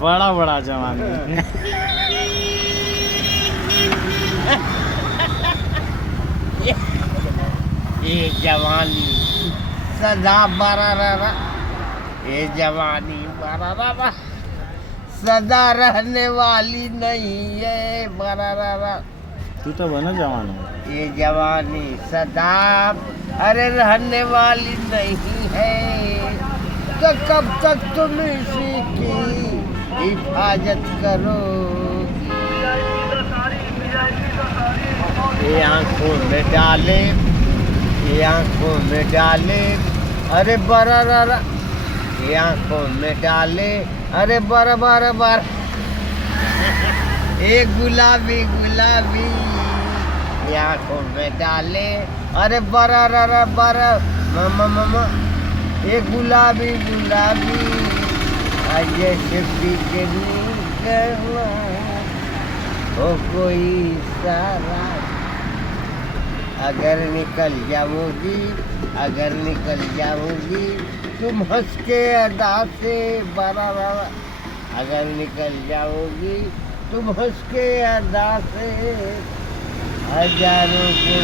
बड़ा बड़ा जवानी। ये जवानी सदा बररा, ये जवानी बररा सदा रहने वाली नहीं है बररा। तू तो बना जवान है। ये जवानी सदा अरे रहने वाली नहीं है, तो कब तक तुम इसी की हिफाजत करोगी। ये आंखों में डाले, ये आंखों में डाले अरे बररा, ये आंखों में डाले अरे बर बर बर, एक गुलाबी गुलाबी ये आंखों में डाले अरे बररा बर ममा ममा, एक गुलाबी गुलाबी जैसे पीछे निकलना हो कोई सारा। अगर निकल जाओगी, अगर निकल जाओगी तुम हंस के अदा से बररा, अगर निकल जाओगी तुम हंस के अदा से, हजारों को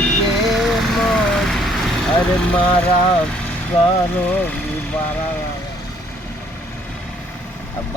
मौत अरे मारा करोगी बररा। अब